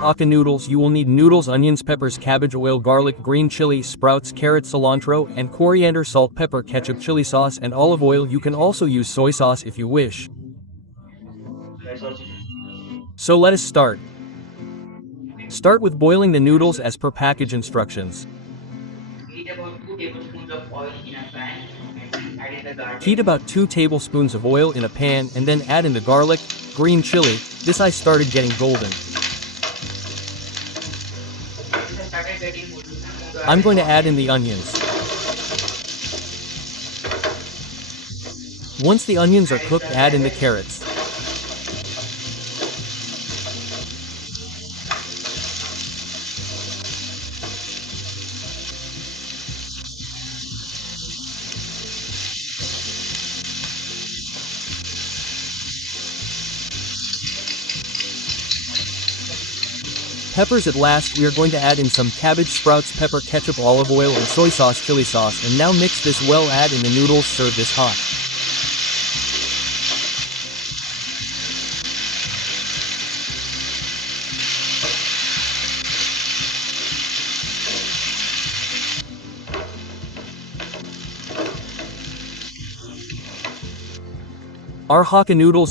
Hakka noodles. You will need noodles, onions, peppers, cabbage, oil, garlic, green chili, sprouts, carrots, cilantro, and coriander, salt, pepper, ketchup, chili sauce, and olive oil. You can also use soy sauce if you wish. So let us start. Start with boiling the noodles as per package instructions. Heat about 2 tablespoons of oil in a pan and add in the garlic. Heat about 2 tablespoons of oil in a pan and then add in the garlic, green chili. This I started getting golden. Once I started getting golden, I'm going to add I'm in going the to add in onions. the onions. Once the onions are Add in the cooked, add in the cabbage. carrots. Peppers at last. We are going to add in some cabbage, sprouts, pepper, ketchup, olive oil, and soy sauce, chili sauce, and now mix this well. Add in the noodles. Serve this hot. Our Hakka noodles is